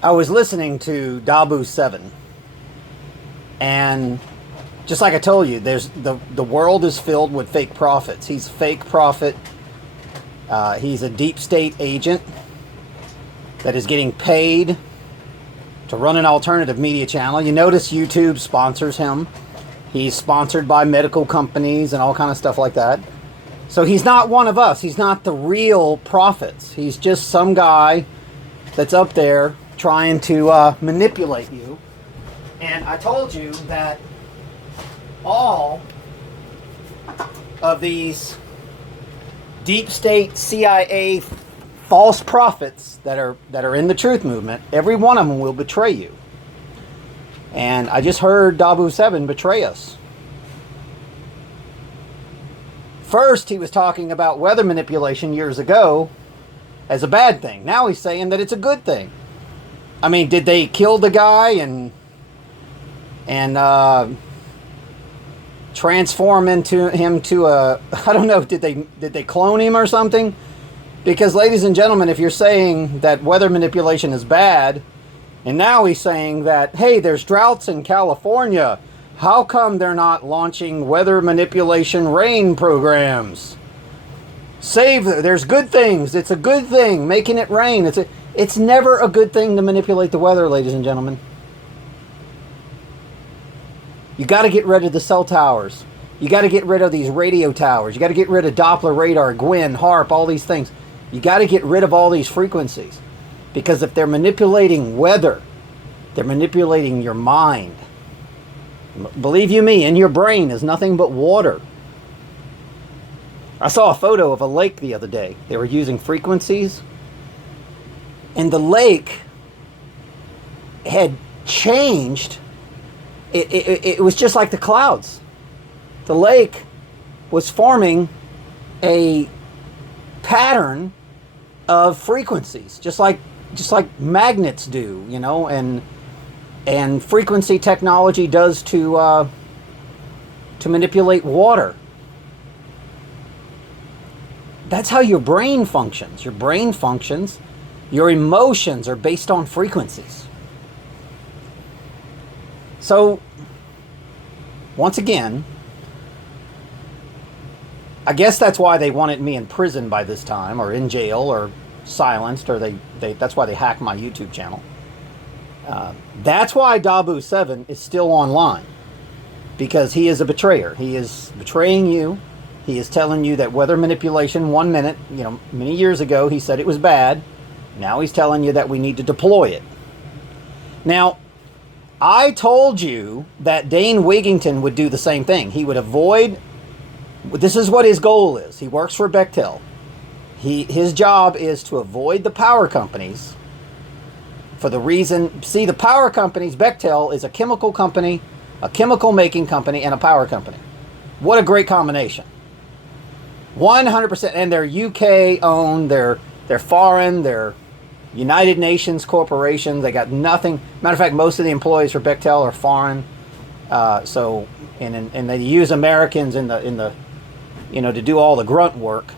I was listening to Dabu 7, and just like I told you, there's the world is filled with fake prophets. He's a fake prophet. He's a deep state agent that is getting paid to run an alternative media channel. You notice YouTube sponsors him. He's sponsored by medical companies and all kind of stuff like that. So he's not one of us. He's not the real prophets. He's just some guy that's up there trying to manipulate you. And I told you that all of these deep state CIA false prophets that are in the truth movement, every one of them will betray you. And I just heard Dabu 7 betray us. First, he was talking about weather manipulation years ago as a bad thing. Now he's saying that it's a good thing. I mean, did they kill the guy and transform him to a, I don't know, did they clone him or something? Because, ladies and gentlemen, if you're saying that weather manipulation is bad, and now he's saying that, hey, there's droughts in California, how come they're not launching weather manipulation rain programs? There's good things. It's a good thing, making it rain. It's never a good thing to manipulate the weather, ladies and gentlemen. You got to get rid of the cell towers. You got to get rid of these radio towers. You got to get rid of Doppler radar, Gwyn, HARP, all these things. You got to get rid of all these frequencies. Because if they're manipulating weather, they're manipulating your mind. Believe you me, in your brain is nothing but water. I saw a photo of a lake the other day. They were using frequencies. And the lake had changed. It was just like the clouds. The lake was forming a pattern of frequencies, just like magnets do, you know, and frequency technology does to manipulate water. That's how your brain functions. Your brain functions. Your emotions are based on frequencies. So, once again, I guess that's why they wanted me in prison by this time, or in jail, or silenced, or that's why they hacked my YouTube channel. That's why Dabu 7 is still online, because he is a betrayer. He is betraying you. He is telling you that weather manipulation, 1 minute, you know, many years ago, he said it was bad. Now he's telling you that we need to deploy it. Now, I told you that Dane Wigington would do the same thing. He would avoid. This is what his goal is. He works for Bechtel. His job is to avoid the power companies for the reason, see, the power companies, Bechtel is a chemical company, a chemical making company, and a power company. What a great combination. 100%, and they're UK owned, they're foreign, they're United Nations corporations. They got nothing. Matter of fact, most of the employees for Bechtel are foreign. So they use Americans in the you know, to do all the grunt work.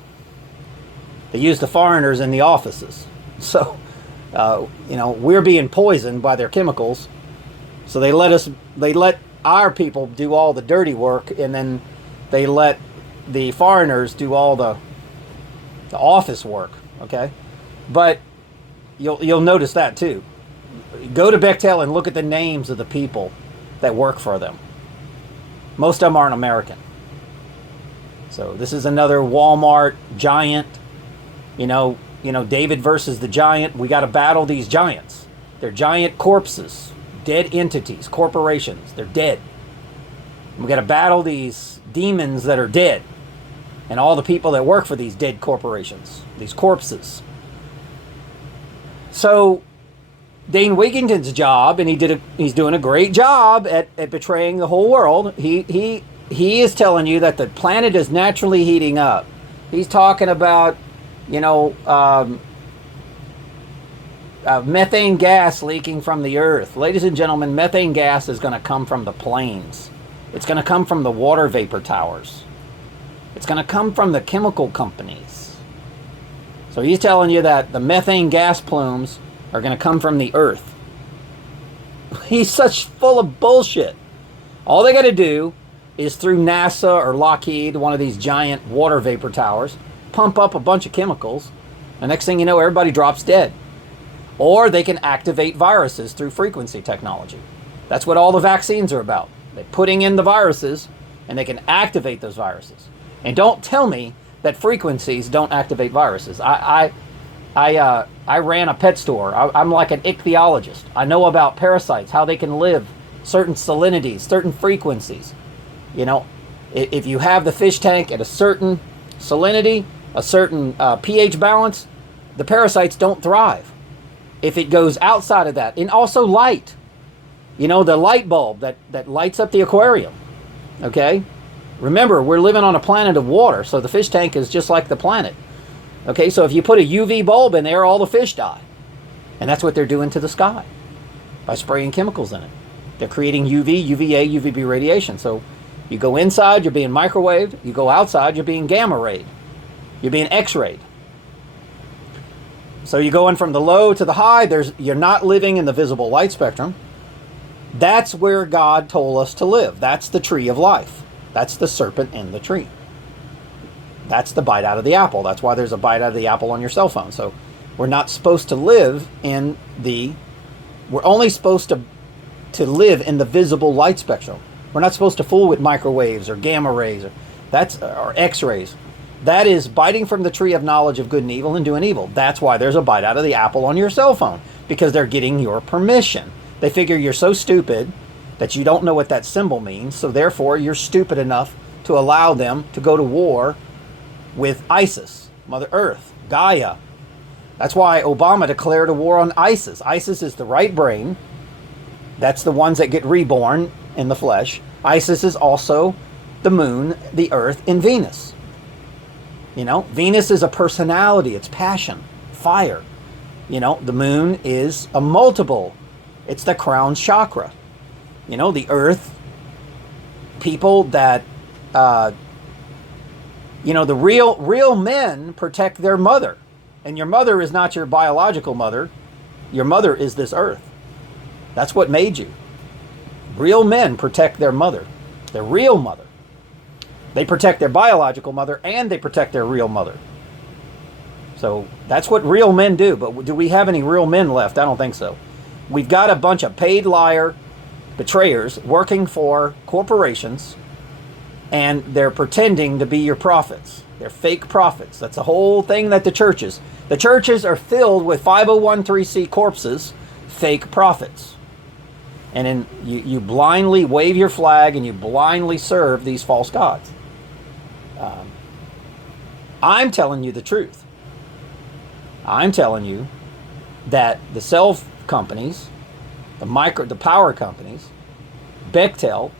They use the foreigners in the offices. So you know, we're being poisoned by their chemicals. So they let our people do all the dirty work, and then they let the foreigners do all the office work. Okay, but you'll notice that too. Go to Bechtel and look at the names of the people that work for them. Most of them aren't American. So this is another Walmart giant. You know, David versus the giant. We got to battle these giants. They're giant corpses, dead entities, corporations. They're dead. We got to battle these demons that are dead, and all the people that work for these dead corporations, these corpses. So Dane Wigington's job, and he's doing a great job at betraying the whole world. He is telling you that the planet is naturally heating up. He's talking about, you know, methane gas leaking from the earth. Ladies and gentlemen, methane gas is going to come from the planes. It's going to come from the water vapor towers. It's going to come from the chemical companies. So he's telling you that the methane gas plumes are going to come from the earth. He's such full of bullshit. All they got to do is through NASA or Lockheed, one of these giant water vapor towers, pump up a bunch of chemicals. The next thing you know, everybody drops dead. Or they can activate viruses through frequency technology. That's what all the vaccines are about. They're putting in the viruses, and they can activate those viruses. And don't tell me that frequencies don't activate viruses. I ran a pet store. I'm like an ichthyologist. I know about parasites, how they can live, certain salinities, certain frequencies. You know, if you have the fish tank at a certain salinity, a certain pH balance, the parasites don't thrive. If it goes outside of that, and also light. You know, the light bulb that lights up the aquarium. Okay? Remember, we're living on a planet of water, so the fish tank is just like the planet. Okay, so if you put a UV bulb in there, all the fish die. And that's what they're doing to the sky by spraying chemicals in it. They're creating UV, UVA, UVB radiation. So you go inside, you're being microwaved. You go outside, you're being gamma rayed. You're being X-rayed. So you're going from the low to the high. You're not living in the visible light spectrum. That's where God told us to live. That's the tree of life. That's the serpent in the tree. That's the bite out of the apple. That's why there's a bite out of the apple on your cell phone. So we're not supposed to live in we're only supposed to live in the visible light spectrum. We're not supposed to fool with microwaves or gamma rays or X-rays. That is biting from the tree of knowledge of good and evil and doing evil. That's why there's a bite out of the apple on your cell phone, because they're getting your permission. They figure you're so stupid that you don't know what that symbol means, so therefore you're stupid enough to allow them to go to war with ISIS, Mother Earth, Gaia. That's why Obama declared a war on ISIS. ISIS is the right brain. That's the ones that get reborn in the flesh. ISIS is also the moon, the earth, and Venus. You know, Venus is a personality. It's passion, fire. You know, the moon is a multiple. It's the crown chakra. You know, the earth, people that, you know, the real men protect their mother. And your mother is not your biological mother. Your mother is this earth. That's what made you. Real men protect their mother, their real mother. They protect their biological mother and they protect their real mother. So that's what real men do. But do we have any real men left? I don't think so. We've got a bunch of paid liar betrayers working for corporations, and they're pretending to be your prophets. They're fake prophets. That's the whole thing that the churches are filled with 501(c)(3) corpses, fake prophets. And then you blindly wave your flag and you blindly serve these false gods. I'm telling you the truth. I'm telling you that the cell companies, the power companies, Bechtel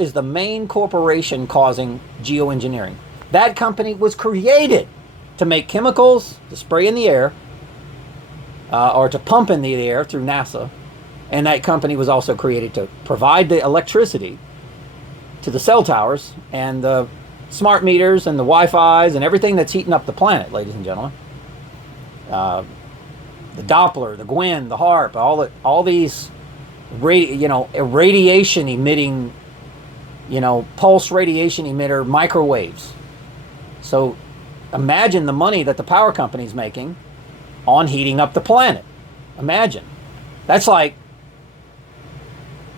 is the main corporation causing geoengineering. That company was created to make chemicals to spray in the air or to pump in the air through NASA. And that company was also created to provide the electricity to the cell towers and the smart meters and the Wi-Fi's and everything that's heating up the planet, ladies and gentlemen. The Doppler, the Gwen, the HARP, all these radiation emitting, pulse radiation emitter microwaves. So imagine the money that the power company's making on heating up the planet. Imagine. That's like,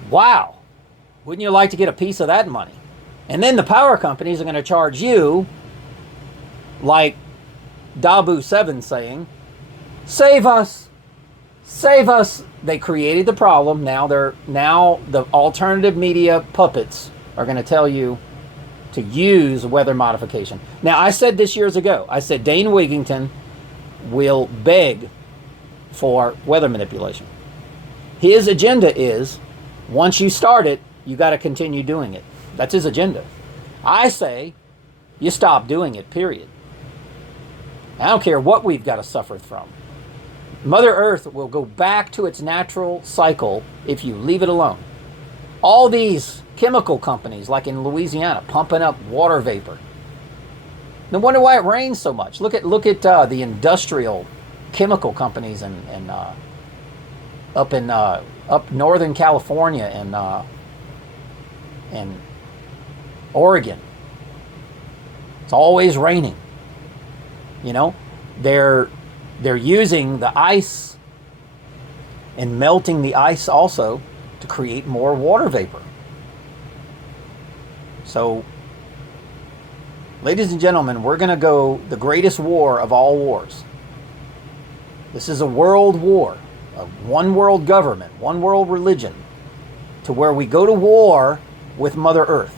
wow. Wouldn't you like to get a piece of that money? And then the power companies are going to charge you, like Dabu 7 saying, save us, save us. They created the problem. Now the alternative media puppets are going to tell you to use weather modification. Now, I said this years ago. I said Dane Wigington will beg for weather manipulation. His agenda is, once you start it, you got to continue doing it. That's his agenda. I say, you stop doing it, period. I don't care what we've got to suffer from. Mother Earth will go back to its natural cycle if you leave it alone. All these chemical companies, like in Louisiana, pumping up water vapor. No wonder why it rains so much. Look at the industrial chemical companies and up Northern California and Oregon. It's always raining. You know, they're using the ice and melting the ice also to create more water vapor. So, ladies and gentlemen, we're going to go the greatest war of all wars. This is a world war, a one world government, one world religion, to where we go to war with Mother Earth.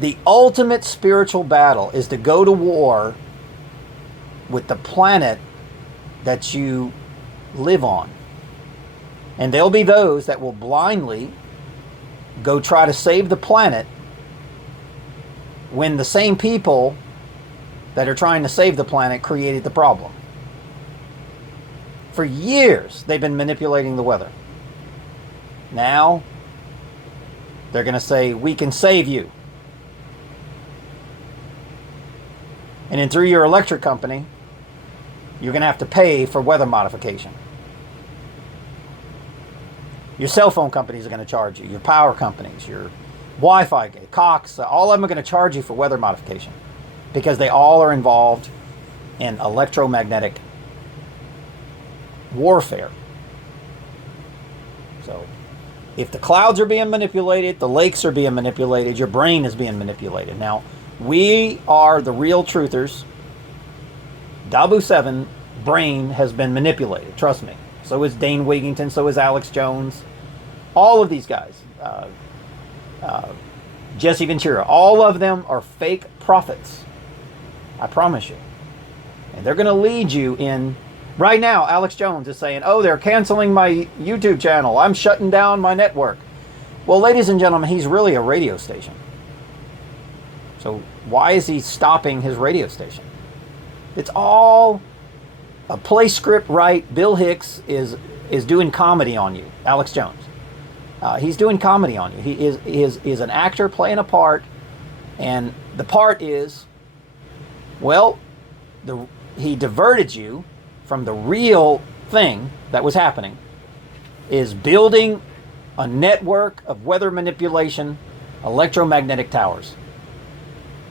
The ultimate spiritual battle is to go to war with the planet that you live on. And there'll be those that will blindly go try to save the planet when the same people that are trying to save the planet created the problem. For years, they've been manipulating the weather. Now, they're going to say, we can save you. And then through your electric company, you're going to have to pay for weather modification. Your cell phone companies are going to charge you. Your power companies, your Wi-Fi, Cox, all of them are going to charge you for weather modification because they all are involved in electromagnetic warfare. So if the clouds are being manipulated, the lakes are being manipulated, your brain is being manipulated. Now, we are the real truthers. Dabu 7 brain has been manipulated, trust me. So is Dane Wigington, so is Alex Jones. All of these guys. Jesse Ventura. All of them are fake prophets. I promise you. And they're going to lead you in... Right now, Alex Jones is saying, oh, they're canceling my YouTube channel. I'm shutting down my network. Well, ladies and gentlemen, he's really a radio station. So why is he stopping his radio station? It's all a play script right. Bill Hicks is doing comedy on you. Alex Jones. He's doing comedy on you. He is an actor playing a part. And the part is, well, he diverted you from the real thing that was happening, is building a network of weather manipulation, electromagnetic towers.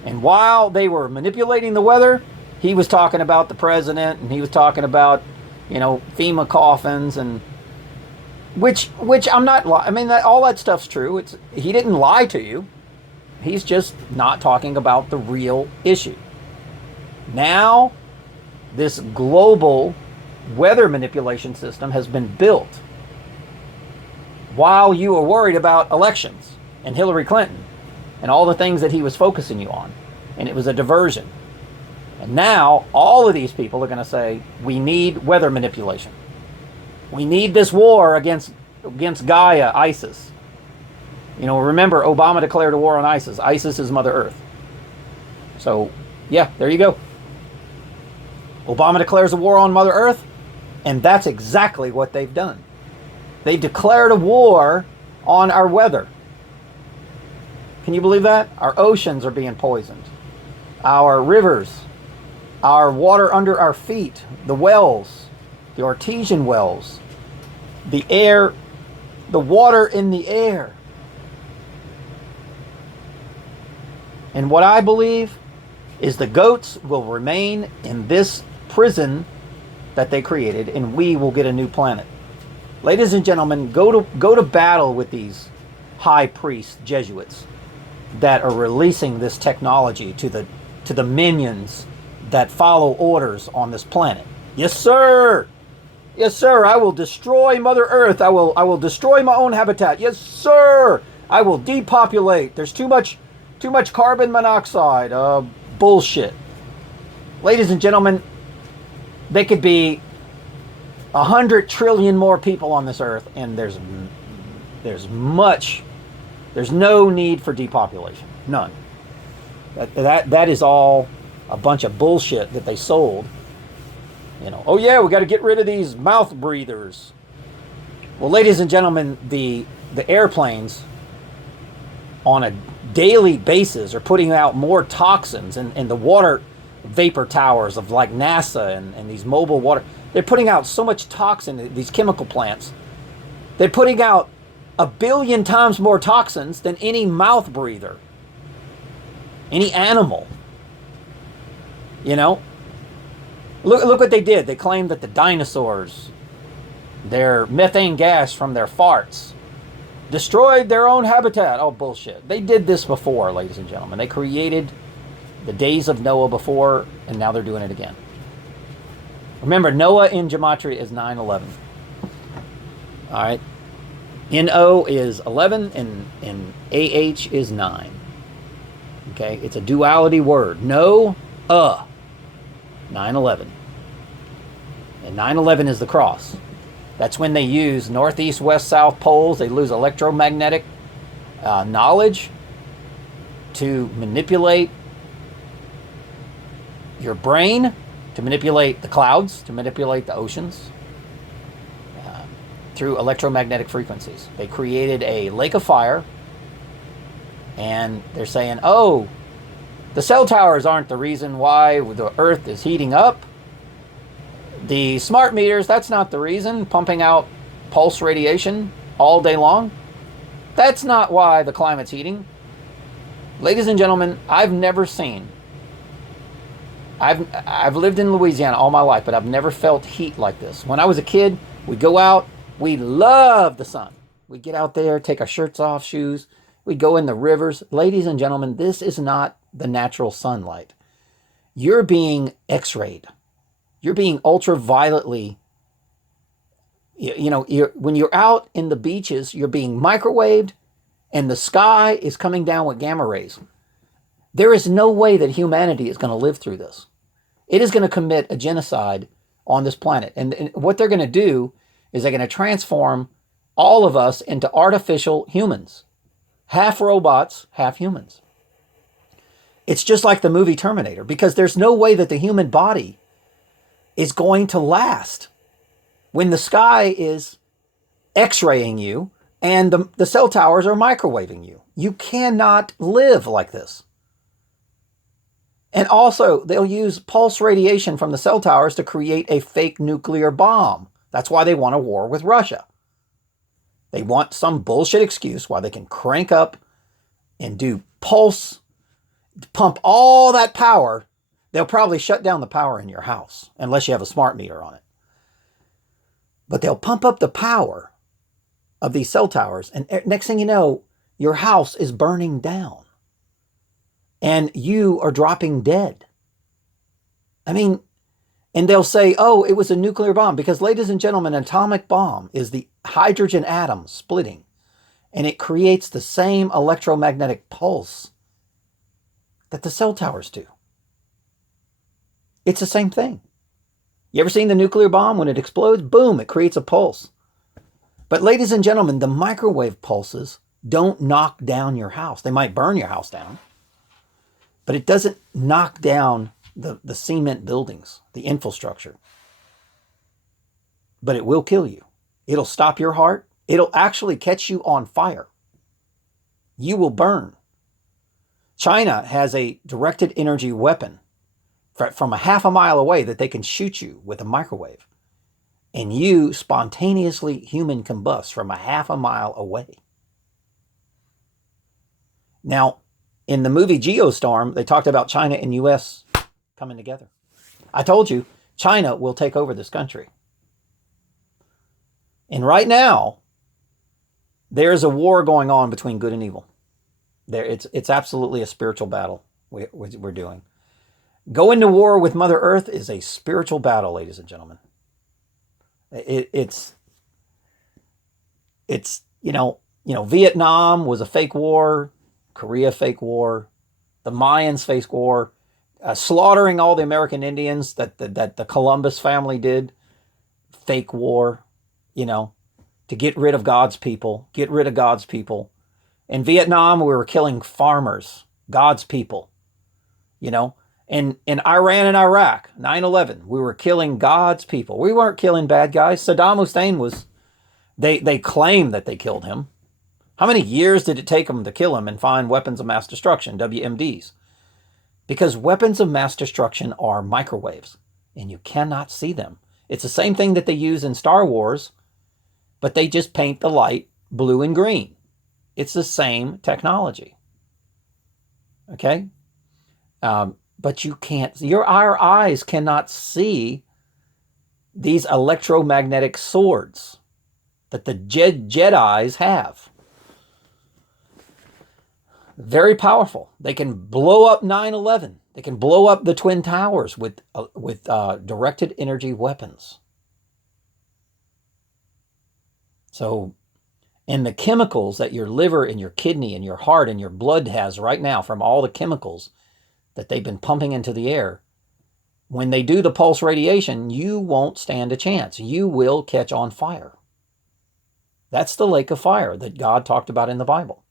And while they were manipulating the weather, he was talking about the president, and he was talking about, FEMA coffins, and which I'm not. I mean, all that stuff's true. He didn't lie to you. He's just not talking about the real issue. Now, this global weather manipulation system has been built while you were worried about elections and Hillary Clinton and all the things that he was focusing you on. And it was a diversion. And now all of these people are going to say, we need weather manipulation. We need this war against Gaia, ISIS. Remember, Obama declared a war on ISIS. ISIS is Mother Earth. So, yeah, there you go. Obama declares a war on Mother Earth, and that's exactly what they've done. They declared a war on our weather. Can you believe that? Our oceans are being poisoned. Our rivers, our water under our feet, the wells, the artesian wells, the air, the water in the air. And what I believe is the goats will remain in this prison that they created, and we will get a new planet. Ladies and gentlemen, go to battle with these high priests, Jesuits, that are releasing this technology to the minions that follow orders on this planet. Yes, sir. Yes, sir. I will destroy Mother Earth. I will destroy my own habitat. Yes, sir. I will depopulate. There's too much carbon monoxide. Bullshit. Ladies and gentlemen, they could be 100 trillion more people on this earth, and there's no need for depopulation. None. That is all a bunch of bullshit that they sold. Oh yeah, we got to get rid of these mouth breathers. Well, ladies and gentlemen, the airplanes on a daily basis are putting out more toxins, and the water vapor towers of like NASA and these mobile water. They're putting out so much toxin, these chemical plants. They're putting out 1,000,000,000 times more toxins than any mouth breather, any animal. You know? Look what they did. They claimed that the dinosaurs, their methane gas from their farts, destroyed their own habitat. Oh, bullshit. They did this before, ladies and gentlemen. They created the days of Noah before, and now they're doing it again. Remember, Noah in Gematria is 911. All right? N-O is 11, and A-H is 9. Okay? It's a duality word. No, 9/11. And 9/11 is the cross. That's when they use northeast, west, south poles. They lose electromagnetic knowledge to manipulate your brain, to manipulate the clouds, to manipulate the oceans through electromagnetic frequencies. They created a lake of fire, and they're saying, oh, the cell towers aren't the reason why the earth is heating up. The smart meters, that's not the reason, pumping out pulse radiation all day long. That's not why the climate's heating. Ladies and gentlemen, I've never seen, I've lived in Louisiana all my life, but I've never felt heat like this. When I was a kid, we'd go out, we loved the sun. We'd get out there, take our shirts off, shoes. We'd go in the rivers. Ladies and gentlemen, this is not the natural sunlight. You're being X-rayed. You're being ultravioletly, when you're out in the beaches, you're being microwaved, and the sky is coming down with gamma rays. There is no way that humanity is going to live through this. It is going to commit a genocide on this planet. And what they're going to do is they're going to transform all of us into artificial humans. Half robots, half humans. It's just like the movie Terminator, because there's no way that the human body is going to last when the sky is X-raying you and the cell towers are microwaving you. You cannot live like this. And also, they'll use pulse radiation from the cell towers to create a fake nuclear bomb. That's why they want a war with Russia. They want some bullshit excuse why they can crank up and do pulse, pump all that power. They'll probably shut down the power in your house unless you have a smart meter on it. But they'll pump up the power of these cell towers, and next thing you know, your house is burning down and you are dropping dead. I mean, and they'll say, oh, it was a nuclear bomb, because, ladies and gentlemen, an atomic bomb is the hydrogen atom splitting, and it creates the same electromagnetic pulse that the cell towers do. It's the same thing. You ever seen the nuclear bomb? When it explodes, boom, it creates a pulse. But ladies and gentlemen, the microwave pulses don't knock down your house. They might burn your house down, but it doesn't knock down the cement buildings, the infrastructure. But it will kill you. It'll stop your heart. It'll actually catch you on fire. You will burn. China has a directed energy weapon from a half a mile away that they can shoot you with a microwave, and you spontaneously human combust from a half a mile away. Now, in the movie Geostorm, they talked about China and U.S. coming together. I told you, China will take over this country. And right now, there's a war going on between good and evil. It's absolutely a spiritual battle we're doing. Going to war with Mother Earth is a spiritual battle, ladies and gentlemen. It's Vietnam was a fake war, Korea fake war, the Mayans fake war, slaughtering all the American Indians that the Columbus family did, fake war, to get rid of God's people, In Vietnam, we were killing farmers, God's people, In Iran and Iraq, 9/11, we were killing God's people. We weren't killing bad guys. Saddam Hussein they claim that they killed him. How many years did it take them to kill him and find weapons of mass destruction, WMDs? because weapons of mass destruction are microwaves and you cannot see them. It's the same thing that they use in Star Wars, but they just paint the light blue and green. It's the same technology. Okay? But you can't, our eyes cannot see these electromagnetic swords that the Jedis have. Very powerful. They can blow up 9/11. They can blow up the Twin Towers with directed energy weapons. So, and the chemicals that your liver and your kidney and your heart and your blood has right now from all the chemicals that they've been pumping into the air, when they do the pulse radiation, you won't stand a chance. You will catch on fire. That's the lake of fire that God talked about in the Bible.